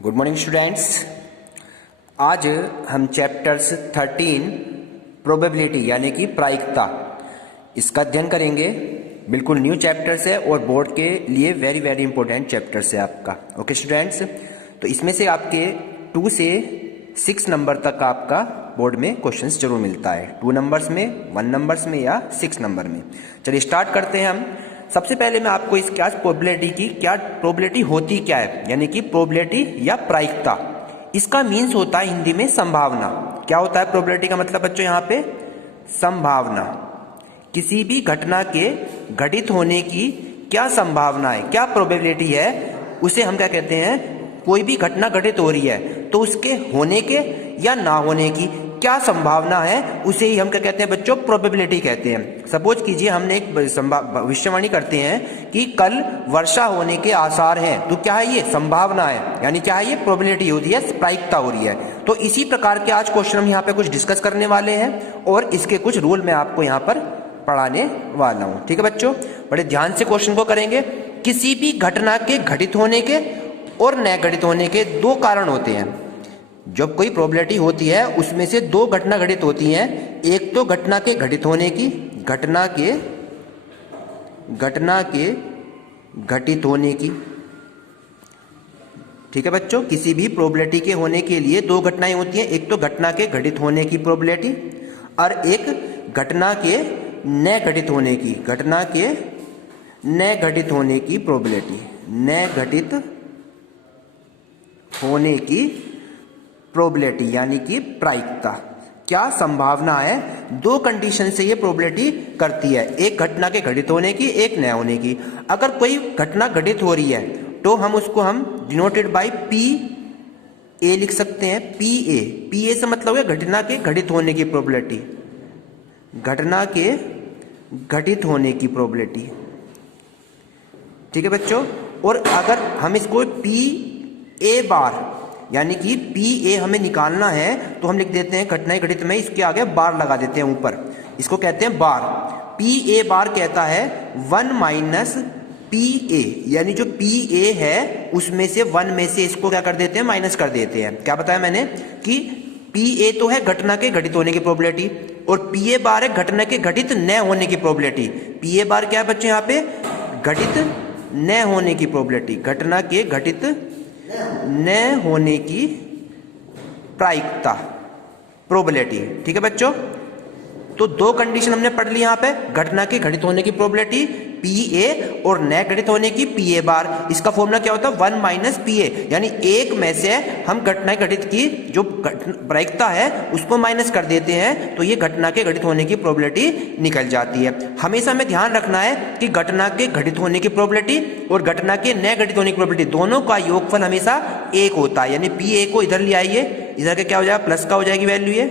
Good morning students. आज हम chapters 13 probability यानी कि प्रायिकता इसका अध्ययन करेंगे। बिल्कुल न्यू चैप्टर्स है और बोर्ड के लिए वेरी वेरी इंपॉर्टेंट चैप्टर्स है आपका। ओके स्टूडेंट्स, तो इसमें से आपके 2 से 6 नंबर तक आपका बोर्ड में क्वेश्चंस जरूर मिलता है, 2 नंबर्स में, 1 नंबर्स में या 6 नंबर में। चलिए स्टार्ट करते हैं हम। सबसे पहले मैं आपको इस क्या प्रोबेबिलिटी की क्या प्रोबेबिलिटी होती क्या है, यानी कि प्रोबेबिलिटी या प्रायिकता। इसका मीन्स होता है हिंदी में संभावना। क्या होता है प्रोबेबिलिटी का मतलब बच्चों यहाँ पे? संभावना। किसी भी घटना के घटित होने की क्या संभावना है, क्या प्रोबेबिलिटी है, उसे हम क्या कहते हैं? कोई भी घटना घटित हो रही है तो उसके होने के या ना होने की क्या संभावना है, उसे ही हम क्या कहते हैं बच्चों? प्रोबेबिलिटी कहते हैं। सपोज कीजिए हमने एक भविष्यवाणी करते हैं कि कल वर्षा होने के आसार हैं, तो क्या है ये? संभावना है, यानी क्या है ये? प्रोबेबिलिटी होती है, प्रायिकता हो रही है। तो इसी प्रकार के आज क्वेश्चन हम यहाँ पे कुछ डिस्कस करने वाले हैं और इसके कुछ रूल मैं आपको यहाँ पर पढ़ाने वाला हूँ। ठीक है बच्चों, बड़े ध्यान से क्वेश्चन को करेंगे। किसी भी घटना के घटित होने के और न घटित होने के 2 कारण होते हैं। जब कोई प्रोबेबिलिटी होती है उसमें से 2 घटना घटित होती हैं। एक तो घटना के घटित होने की, घटना के घटित होने की। ठीक है बच्चों, किसी भी प्रोबेबिलिटी के होने के लिए 2 घटनाएं होती हैं। एक तो घटना के घटित होने की प्रोबेबिलिटी और एक घटना के न घटित होने की, घटना के न घटित होने की प्रोबेबिलिटी, न घटित होने की प्रोबेबिलिटी यानी कि प्रायिकता। क्या संभावना है? 2 कंडीशन से ये प्रोबेबिलिटी करती है, एक घटना के घटित होने की, एक न होने की। अगर कोई घटना घटित हो रही है तो हम उसको डिनोटेड बाय पी ए लिख सकते हैं। पी ए से मतलब है घटना के घटित होने की प्रोबेबिलिटी, घटना के घटित होने की प्रोबेबिलिटी। ठीक है बच्चों, और अगर हम इसको पी ए बार यानी कि पी ए हमें निकालना है तो हम लिख देते हैं घटना घटित में इसके आगे बार लगा देते हैं ऊपर, इसको कहते हैं बार। पी ए बार कहता है 1 माइनस पी ए, यानी जो पी ए है उसमें से 1 में से इसको क्या कर देते हैं? माइनस कर देते हैं। क्या बताया मैंने कि पी ए तो है घटना के घटित होने की प्रोबेबिलिटी और पी ए बार है घटना के घटित न होने की प्रोबेबिलिटी। पी ए बार क्या है बच्चों यहाँ पे? घटित न होने की प्रोबेबिलिटी, घटना के घटित न होने की प्रायिकता, प्रोबेबिलिटी। ठीक है बच्चों, तो 2 कंडीशन हमने पढ़ ली यहाँ पे, घटना के घटित होने की प्रोबेबिलिटी पी ए और न घटित होने की पी ए बार। इसका फॉर्मूला क्या होता है? 1 माइनस पी ए, यानी एक में से हम घटना घटित की जो प्रायिकता है उसको माइनस कर देते हैं तो ये घटना के घटित होने की प्रोबेबिलिटी निकल जाती है। हमेशा हमें ध्यान रखना है कि घटना के घटित होने की प्रोबेबिलिटी और घटना के न घटित होने की प्रोबेबिलिटी दोनों का योगफल हमेशा 1 होता है। यानी पी ए को इधर ले आइए, इधर के क्या हो जाएगा? प्लस का हो जाएगी वैल्यू ये,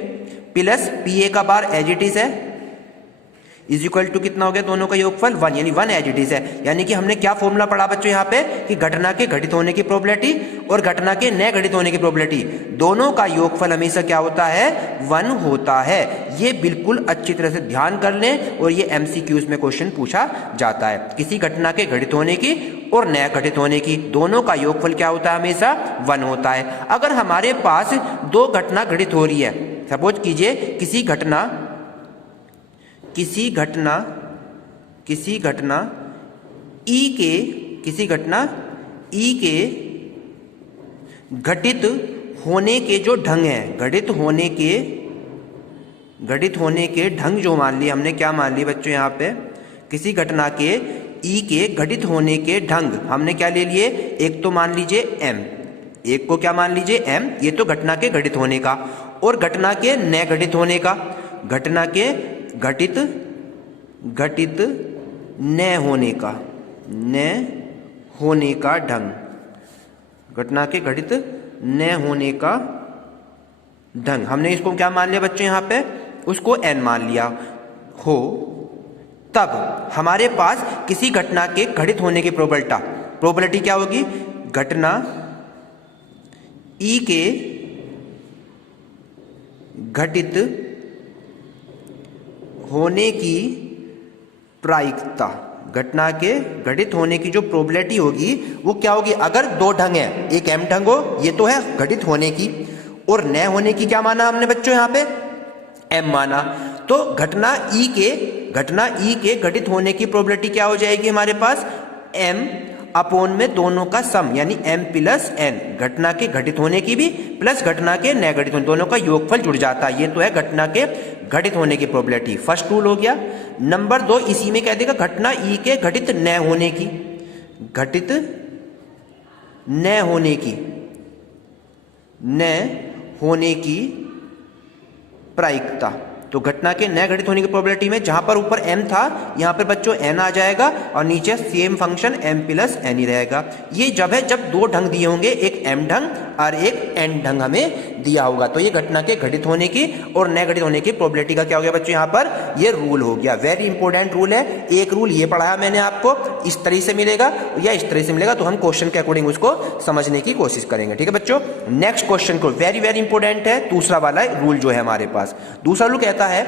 प्लस पी ए का बार एज इट इज है, इज इक्वल टू कितना हो गया? दोनों का योगफल 1, यानी 1 एज इट इज है। यानी कि हमने क्या फॉर्मूला पढ़ा बच्चों यहाँ पे कि घटना के घटित होने की प्रोबेबिलिटी और घटना के न घटित होने की प्रोबेबिलिटी दोनों का योगफल हमेशा क्या होता है? 1 होता है। ये बिल्कुल अच्छी तरह से ध्यान कर लें और ये एमसीक्यूज में क्वेश्चन पूछा जाता है। किसी घटना के घटित होने की और न घटित होने की दोनों का योगफल क्या होता है? हमेशा 1 होता है। अगर हमारे पास 2 घटना घटित हो रही है, सपोज कीजिए किसी घटना ई के घटित होने के जो ढंग है, घटित होने के ढंग जो मान लिए हमने, क्या मान लिए बच्चों यहाँ पे? किसी घटना के ई के घटित होने के ढंग हमने क्या ले लिए? एक तो मान लीजिए एम, एक को क्या मान लीजिए? एम, ये तो घटना के घटित होने का, और घटना के न घटित होने का, घटना के घटित न होने का ढंग, घटना के घटित न होने का ढंग हमने इसको क्या मान लिया बच्चों यहाँ पे? उसको एन मान लिया हो, तब हमारे पास किसी घटना के घटित होने की प्रोबेबिलिटी क्या होगी? घटना ई के घटित होने की प्रायिकता, घटना के घटित होने की जो प्रोबेबिलिटी होगी वो क्या होगी, अगर दो ढंग है, एक एम ढंग हो, ये तो है घटित होने की, और न होने की क्या माना हमने बच्चों यहाँ पे, एम माना, तो घटना ई के घटित होने की प्रोबेबिलिटी क्या हो जाएगी हमारे पास, एम अपोन में दोनों का सम यानी m प्लस n, घटना के घटित होने की भी प्लस घटना के न घटित होने, दोनों का योगफल जुड़ जाता है। ये तो है घटना के घटित होने की प्रोबेबिलिटी, फर्स्ट रूल हो गया। नंबर 2, इसी में कह देगा घटना ई के घटित न होने की, घटित न होने की प्रायिकता। तो घटना के न घटित होने की प्रोबेबिलिटी में जहां पर ऊपर m था, यहां पर बच्चों n आ जाएगा और नीचे same function m plus n ही रहेगा। ये जब है जब दो ढंग दिए होंगे, एक m ढंग और एक n ढंग हमें दिया होगा, तो ये घटना के घटित होने की और न घटित होने की प्रोबेबिलिटी का क्या हो गया बच्चों, यहां पर ये रूल हो गया। वेरी इंपॉर्टेंट रूल है। एक रूल ये पढ़ाया मैंने आपको, इस तरह से मिलेगा या इस तरह से मिलेगा, तो हम क्वेश्चन के अकॉर्डिंग उसको समझने की कोशिश करेंगे। ठीक है बच्चों, नेक्स्ट क्वेश्चन को वेरी वेरी इंपॉर्टेंट है, दूसरा वाला रूल जो है हमारे पास। दूसरा रूल कहता है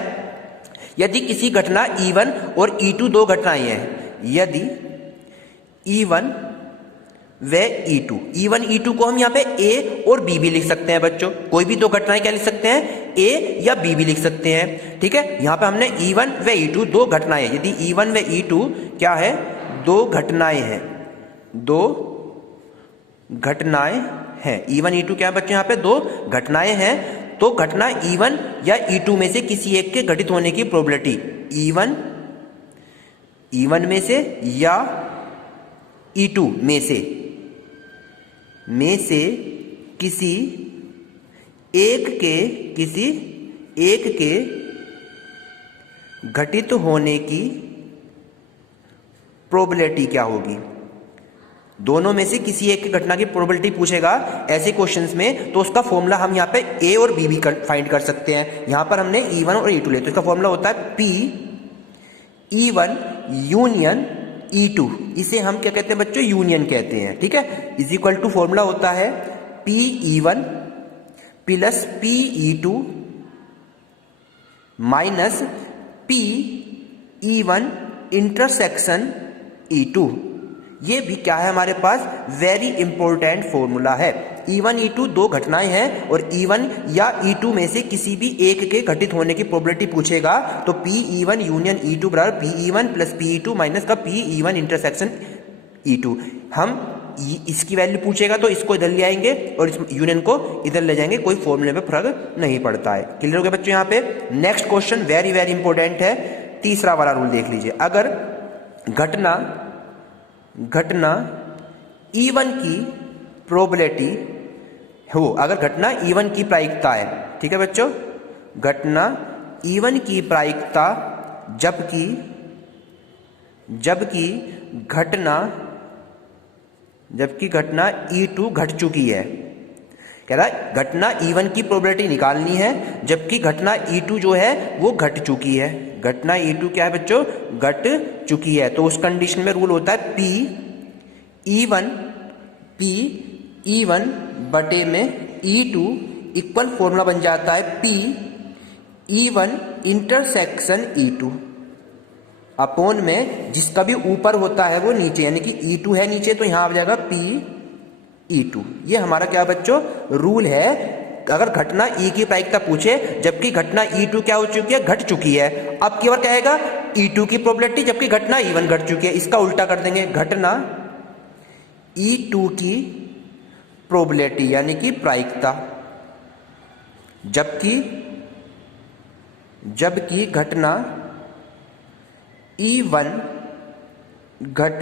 यदि किसी घटना E1 और E2 दो घटनाएं हैं, यदि E1 व E1 E2 को हम यहाँ पे A और B भी लिख सकते हैं बच्चों, कोई भी दो घटनाएं क्या लिख सकते हैं, A या B भी लिख सकते हैं। ठीक है, यहाँ पे हमने E1 व E2 दो घटनाएं, यदि E1 व E2 क्या है, दो घटनाएं हैं, दो घटनाएं हैं, E1 E2 क्या है बच्चों, यहाँ पे दो घटनाएं हैं, तो घटना E1 या E2 में से किसी एक के घटित होने की प्रोबेबिलिटी E1 में से या E2 में से किसी एक के घटित होने की प्रोबेबिलिटी क्या होगी। दोनों में से किसी एक की घटना की प्रोबेबिलिटी पूछेगा ऐसे क्वेश्चंस में, तो उसका फॉर्मूला हम यहाँ पे ए और बी भी फाइंड कर सकते हैं। यहाँ पर हमने E1 और E2 ले, तो इसका फॉर्मूला होता है P E1 यूनियन E2, इसे हम क्या कहते हैं बच्चों, यूनियन कहते हैं। ठीक है, इज इक्वल टू फॉर्मूला होता है P E1 plus P E2 minus P E1 intersection E2। ये भी क्या है हमारे पास, वेरी इंपॉर्टेंट फॉर्मूला है। E1 E2 दो घटनाएं हैं और E1 या E2 में से किसी भी एक के घटित होने की प्रोबेबिलिटी पूछेगा, तो P E1 यूनियन E2 बराबर P E1 plus P E2 minus का P E1 इंटरसेक्शन E2। हम इसकी वैल्यू पूछेगा तो इसको इधर ले आएंगे और इस यूनियन को इधर ले जाएंगे, कोई फॉर्मूले में फर्क नहीं पड़ता है। क्लियर हो गया बच्चों। यहाँ पे next question very very important है, तीसरा वाला रूल देख लीजिए। अगर घटना E1 की प्रोबेबिलिटी हो, अगर घटना E1 की प्रायिकता है, ठीक है बच्चों, घटना E1 की प्रायिकता जबकि घटना E2 घट चुकी है। कह रहा है घटना E1 की प्रोबेबिलिटी निकालनी है जबकि घटना E2 जो है वो घट चुकी है। घटना E2 क्या है बच्चों, घट चुकी है। तो उस कंडीशन में रूल होता है P E1 बटे में E2 इक्वल फॉर्मूला बन जाता है P E1 intersection E2 upon में जिसका भी ऊपर होता है वो नीचे, यानी कि E2 है नीचे तो यहां आ जाएगा P E2। ये हमारा क्या बच्चों रूल है। अगर घटना E की प्रायिकता पूछे जबकि घटना E2 क्या हो चुकी है, घट चुकी है, अब केवल कहेगा E2 की प्रोबेबिलिटी जबकि घटना E1 घट चुकी है। इसका उल्टा कर देंगे, घटना E2 की प्रोबेबिलिटी यानी कि प्रायिकता जबकि घटना E1 घट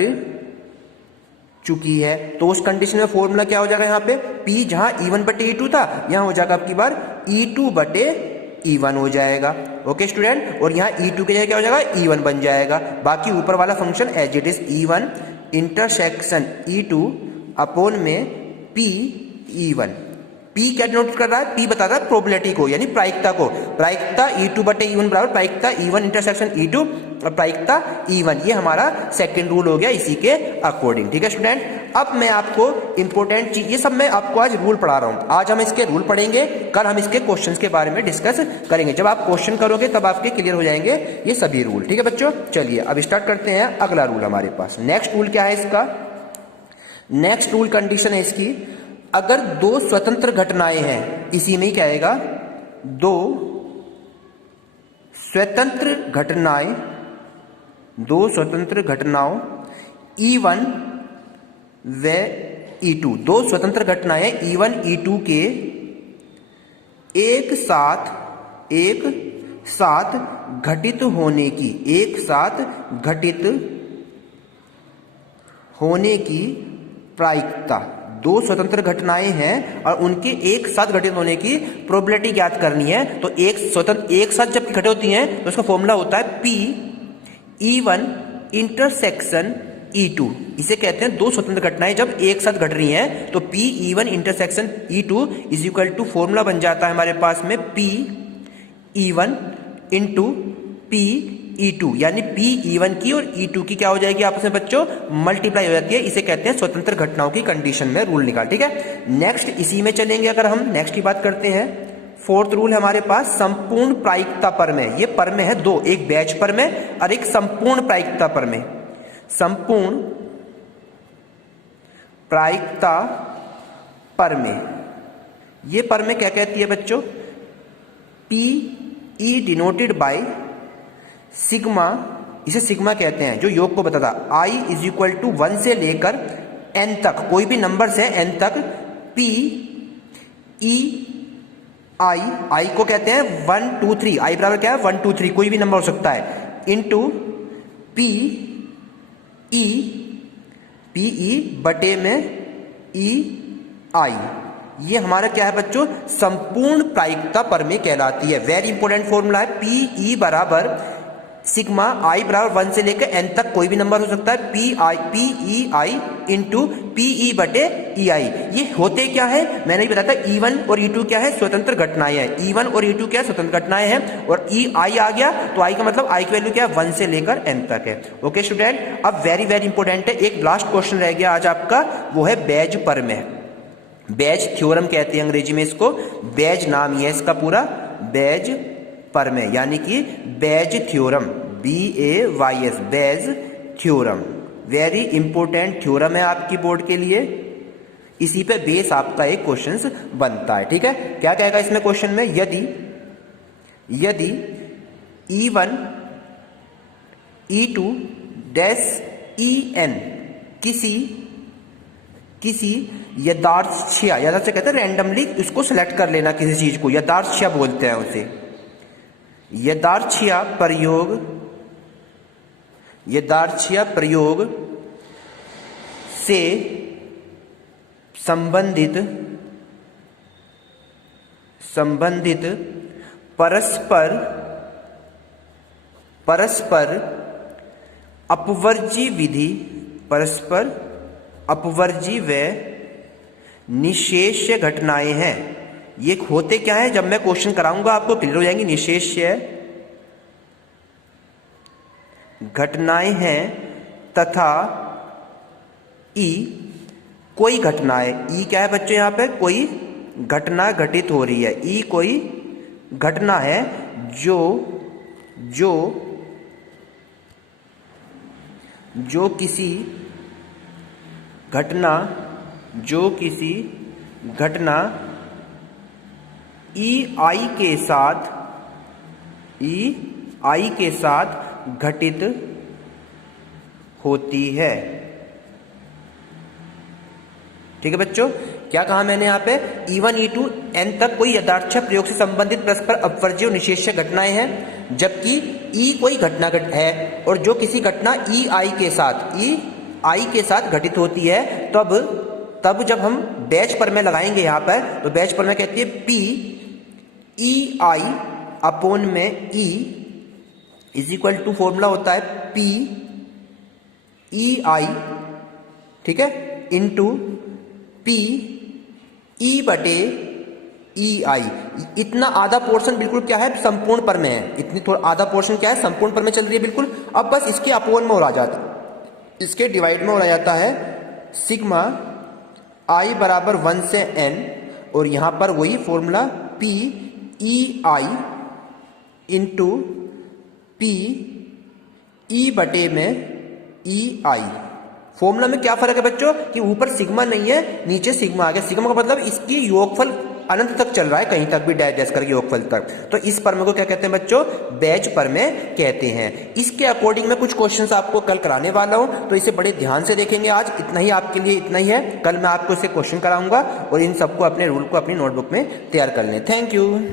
चुकी है। तो उस कंडीशन में फॉर्मूला क्या हो जाएगा, यहाँ पे P जहां E1 बटे E2 था यहां हो जाएगा आपकी बार E2 बटे E1 हो जाएगा। ओके स्टूडेंट, और यहाँ E2 के जगह क्या हो जाएगा, E1 बन जाएगा। बाकी ऊपर वाला function as it is E1 intersection E2 upon में P E1। P क्या डिनोट कर रहा है, P बताता है प्रोबेबिलिटी को यानी प्रायिकता को। प्रायिकता E2 बटे E1 बराबर प्रायिकता E1 इंटरसेक्शन E2 और प्रायिकता E1। ये हमारा सेकंड रूल हो गया इसी के अकॉर्डिंग। ठीक है स्टूडेंट, अब मैं आपको इंपॉर्टेंट चीज, ये सब मैं आपको आज रूल पढ़ा रहा हूं, आज हम इसके रूल पढ़ेंगे, कल हम इसके क्वेश्चंस के बारे में डिस्कस करेंगे। जब आप क्वेश्चन करोगे तब आपके क्लियर हो जाएंगे ये सभी रूल। ठीक है बच्चों, चलिए अब स्टार्ट करते हैं अगला रूल हमारे पास। नेक्स्ट रूल क्या है इसका? नेक्स्ट रूल कंडीशन है इसकी, अगर दो स्वतंत्र घटनाएं हैं, इसी में ही क्या आएगा, दो स्वतंत्र घटनाओं E1 व E2, दो स्वतंत्र घटनाएं E1 E2 के एक साथ घटित होने की प्रायिकता, दो स्वतंत्र घटनाएं हैं और उनके एक साथ घटित होने की प्रोबेबिलिटी ज्ञात करनी है। तो एक साथ जब घटित होती हैं तो उसका फॉर्मूला होता है P E1 इंटरसेक्शन E2। इसे कहते हैं दो स्वतंत्र घटनाएं जब एक साथ घट रही हैं तो P E1 intersection E2 is equal to, formula बन जाता है हमारे पास में P E1 into P E2, यानी P E1 की और E2 की क्या हो जाएगी आपस में बच्चों, मल्टीप्लाई हो जाती है। इसे कहते हैं स्वतंत्र घटनाओं की कंडीशन में रूल निकाल। ठीक है, नेक्स्ट इसी में चलेंगे। अगर हम नेक्स्ट की बात करते हैं, फोर्थ रूल हमारे पास संपूर्ण प्रायिकता परमेय। ये परमेय है दो, एक बैच परमेय और एक संपूर्ण प्रायिकता परमेय। संपूर्ण प्रायिकता परमेय, ये परमेय क्या कहती है बच्चों, P E denoted by sigma, इसे सिग्मा कहते हैं जो योग को बताता, I इज इक्वल टू 1 से लेकर n तक, कोई भी नंबर से n तक, P E I को कहते हैं 1 2 3, I बराबर क्या है 1 2 3, कोई भी नंबर हो सकता है, इंटू P E बटे में E I। ये हमारा क्या है बच्चों, संपूर्ण प्रायिकता परमेय कहलाती है। वेरी इंपॉर्टेंट फॉर्मूला है, P E बराबर सिग्मा I बराबर 1 से लेकर n तक, कोई भी नंबर हो सकता है, P E I into P E बटे E I। ये होते क्या है मैंने ही बताया था, E1 और E2 क्या है, स्वतंत्र घटनाएं हैं। E1 और E2 क्या है, स्वतंत्र घटनाएं हैं, और E I आ गया तो I का मतलब I की वैल्यू क्या है, 1 से लेकर n तक है। ओके स्टूडेंट, अब वेरी वेरी इंपॉर्टेंट है, एक लास्ट क्वेश्चन रह गया आज आपका, वो है बैज परमेय। बैज थ्योरम कहते हैं अंग्रेजी में इसको, बैज नाम ही है इसका पूरा, बैज परमेय, यानी कि Bayes theorem, BAYS, Bayes theorem. Very important theorem है आपकी बोर्ड के लिए, इसी पे बेस आपका एक क्वेश्चन बनता है। ठीक है, क्या कहेगा इसमें क्वेश्चन में, यदि E1 E2 डैश EN किसी यदार्थ कहते हैं रैंडमली, इसको सिलेक्ट कर लेना किसी चीज को, यदार्थ बोलते हैं उसे, यदार्थ प्रयोग से संबंधित परस्पर अपवर्जी व निशेष्य घटनाएं हैं। ये होते क्या है, जब मैं क्वेश्चन कराऊंगा आपको क्लियर हो जाएंगी। निशेष्य घटनाएं हैं तथा कोई घटना है, क्या है बच्चों, यहां पे कोई घटना घटित हो रही है, कोई घटना है जो किसी घटना EI के साथ घटित होती है। ठीक है बच्चों, क्या कहा मैंने यहाँ पे, E1 E2 n तक कोई यदार्थ प्रयोग से संबंधित परस्पर अपवर्ज्य और निशेष्य घटनाएं हैं, जबकि E कोई घटना है और जो किसी घटना EI के साथ घटित होती है, तब जब हम बैच परमेय लगाएंगे यहाँ पर, तो बैच परमेय कहती है P EI अपॉन में E is equal to, formula होता है P EI, ठीक है, इंटू P E बटे EI। इतना आधा पोर्शन बिल्कुल क्या है, संपूर्ण परमेय है, इतनी थोड़ा आधा पोर्शन क्या है, संपूर्ण परमेय चल रही है बिल्कुल। अब बस इसके अपोन में हो आ जाता है, इसके डिवाइड में हो जाता है सिग्मा आई बराबर 1 से n, और यहां पर वही formula P E I into P E बटे में E I। फॉर्मूला में क्या फर्क है बच्चों कि ऊपर सिग्मा नहीं है, नीचे सिग्मा आ गया। सिग्मा का मतलब इसकी योगफल अनंत तक चल रहा है, कहीं तक भी डैश डैश करके योगफल तक। तो इस परमे को क्या कहते हैं बच्चों? बैच परमे कहते हैं। इसके अकॉर्डिंग मैं कुछ क्वेश्चंस आपको कल कराने वाला हूं, तो इसे बड़े ध्यान से देखेंगे। आज इतना ही आपके लिए इतना ही है, कल मैं आपको इसे क्वेश्चन कराऊंगा, और इन सबको अपने रूल को अपनी नोटबुक में तैयार कर लें। Thank you.